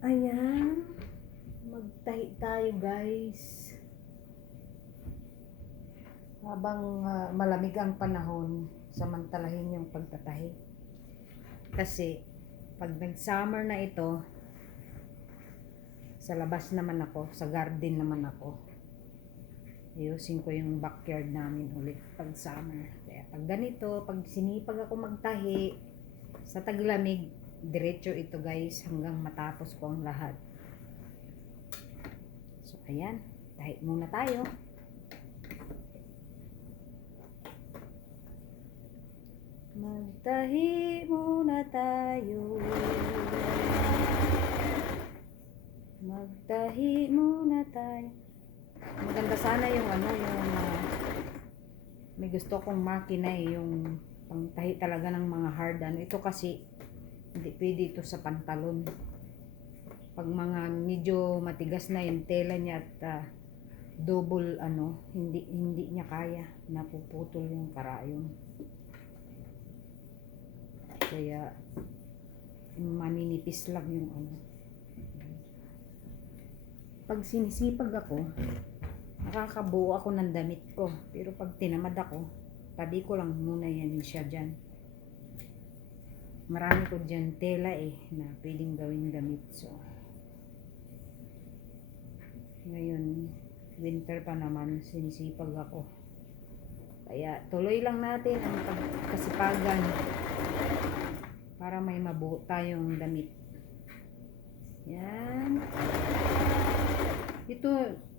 Ayan, magtahi tayo guys. Habang malamig ang panahon, samantalahin yung pagtatahi. Kasi pag nag-summer na ito, sa labas naman ako, sa garden naman ako. Ayusin ko yung backyard namin ulit pag summer. Kaya pag ganito, pag sinipag ako magtahi, sa taglamig, diretso ito guys hanggang matapos ko ang lahat. So ayan, tahi muna tayo. Magtahi muna tayo. Magtahi muna tayo. Maganda sana yung may gusto kong makina yung pangtahi talaga ng mga hard ito kasi hindi pwede ito sa pantalon. Pag mga medyo matigas na yung tela niya at double hindi niya kaya, napuputol yung karayom. Kaya maninipis lang yung Pag sinisipag ako, nakakabuo ako ng damit ko. Pero pag tinamad ako, tabi ko lang muna yan siya dyan. Marami ko dyan tela na pwedeng gawing damit. So, ngayon, winter pa naman, sinisipag ako. Kaya tuloy lang natin ang pagkasipagan para may mabuo tayong damit. Yan. Ito,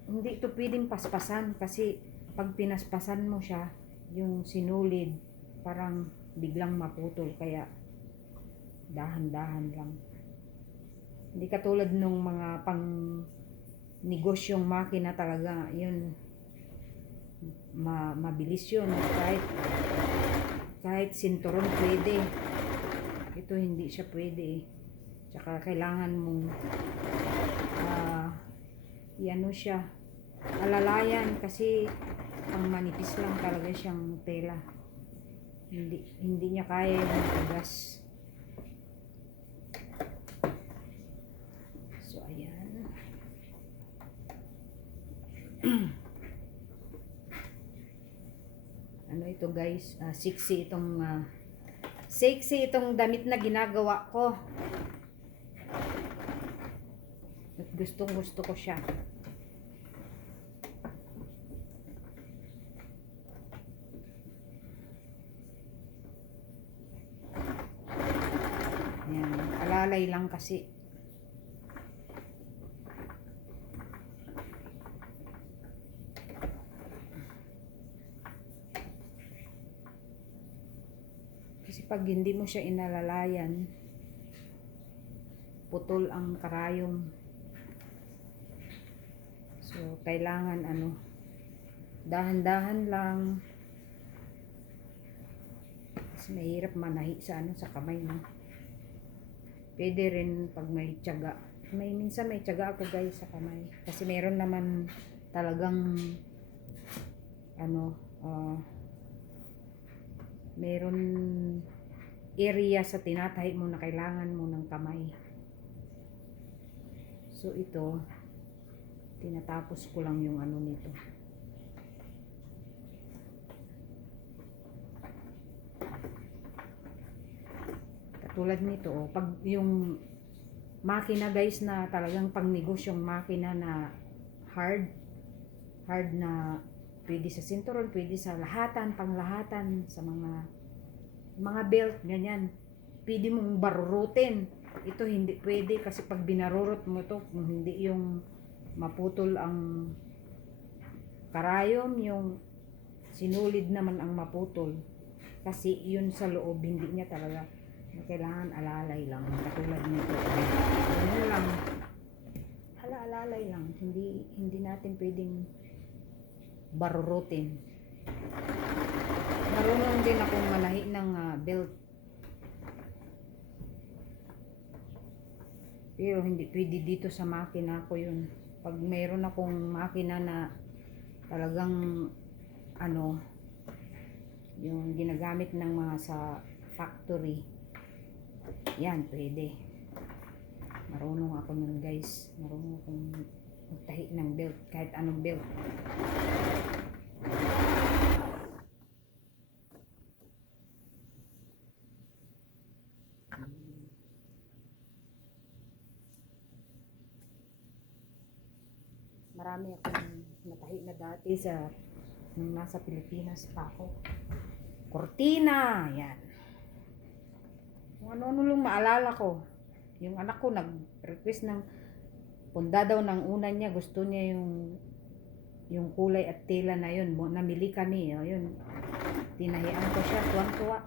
hindi ito pwedeng paspasan kasi pag pinaspasan mo siya, yung sinulid, parang biglang maputol. Kaya dahan-dahan lang. Hindi katulad nung mga pang negosyong makina talaga, yun mabilis yun. Kahit sinturon pwede. Ito hindi siya pwede. Tsaka kailangan mong siya alalayan kasi ang manipis lang talaga siyang tela. Hindi niya kaya yung matigas. So ayan. Ito guys, sexy itong damit na ginagawa ko. At gustong-gusto ko siya. Ayan, alalay lang kasi. Kasi pag hindi mo siya inalalayan, putol ang karayom. So, kailangan dahan-dahan lang. Kasi mahirap manahi sa kamay mo. Pwede rin pag may tiyaga. Minsan may tiyaga ako guys sa kamay. Kasi meron naman talagang meron area sa tinatahi mo na kailangan mo ng kamay. So ito, tinatapos ko lang yung nito. Katulad nito, pag yung makina guys na talagang pang negosyong makina na hard na pwede sa sinturon, pwede sa lahatan, panglahatan, sa mga belt, ganyan. Pwede mong barurutin. Ito hindi pwede kasi pag binarurot mo to, hindi yung maputol ang karayom, yung sinulid naman ang maputol. Kasi yun sa loob, hindi niya talaga. Kailangan alalay lang. Katulad nito. Ganun lang. Alalay lang. Hindi natin pwedeng barurutin. Marunong din akong manahi ng belt. Pero hindi pwede dito sa makina ko yun. Pag mayroon akong makina na talagang yung ginagamit ng mga sa factory, yan pwede. Marunong ako nun guys. Marunong akong magtahi ng belt. Kahit anong belt. Marami akong natahi na dati nung nasa Pilipinas pa ako. Cortina, yan. Kung ano-ano lang maalala ko. Yung anak ko nag-request ng punda daw ng una niya. Gusto niya yung kulay at tela na yun. Namili kami. Yun. Tinahian ko siya. Tuwang-tuwa.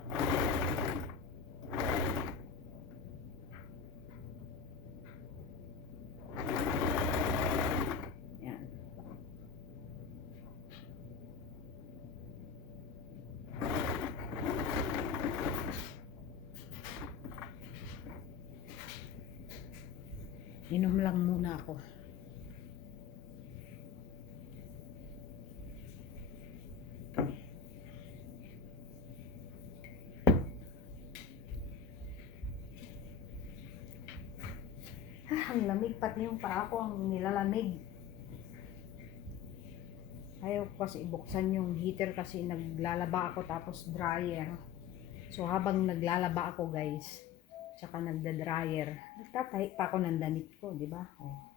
Yan. Inom lang muna ako. Ang lamig, pati yung paa ko ang nilalamig. Ayaw ko kasi ibuksan yung heater kasi naglalaba ako tapos dryer. So habang naglalaba ako guys, tsaka nagda-dryer, nagtatahi pa ako ng damit ko, di ba? Oh.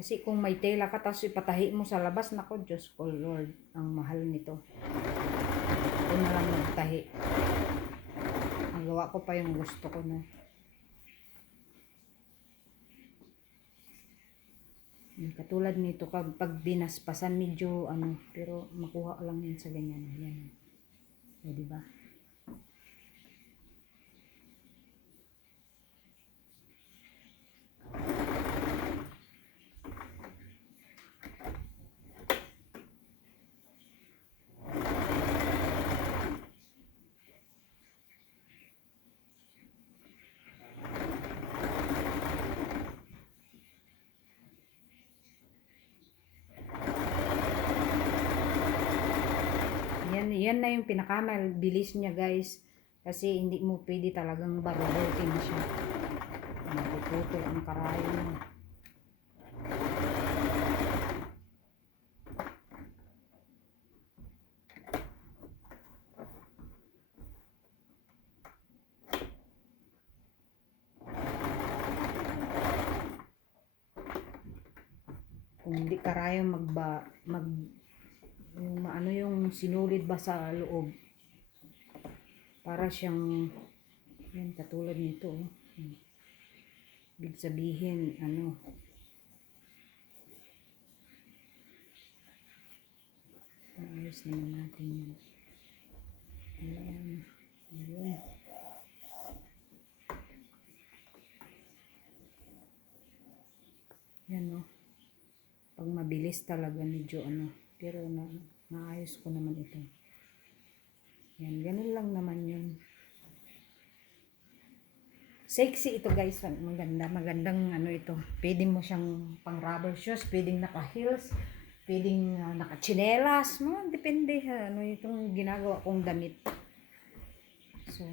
Kasi kung may tela ka tapos ipatahi mo sa labas, nako Diyos ko Lord, ang mahal nito. Ako na lang magtahi. Nagawa ko pa yung gusto ko na. Katulad nito, pag binaspasan medyo pero makuha lang yan sa ganyan. Yan. O, diba? Yan na yung pinakamabilis niya guys. Kasi hindi mo pwede talagang barubutin siya. Napuputol ang karayo mo. Kung hindi karayo yung sinulid ba sa loob, para siyang yan, katulad nito ibig sabihin ayos naman natin yan. Ayan. Yan pag mabilis talaga medyo pero naayos ko naman ito. Yan, ganun lang naman yun. Sexy ito guys, magandang ito. Pwede mo siyang pang rubber shoes, pwedeng naka heels, pwedeng naka tsinelas, depende itong ginagawa kong damit. So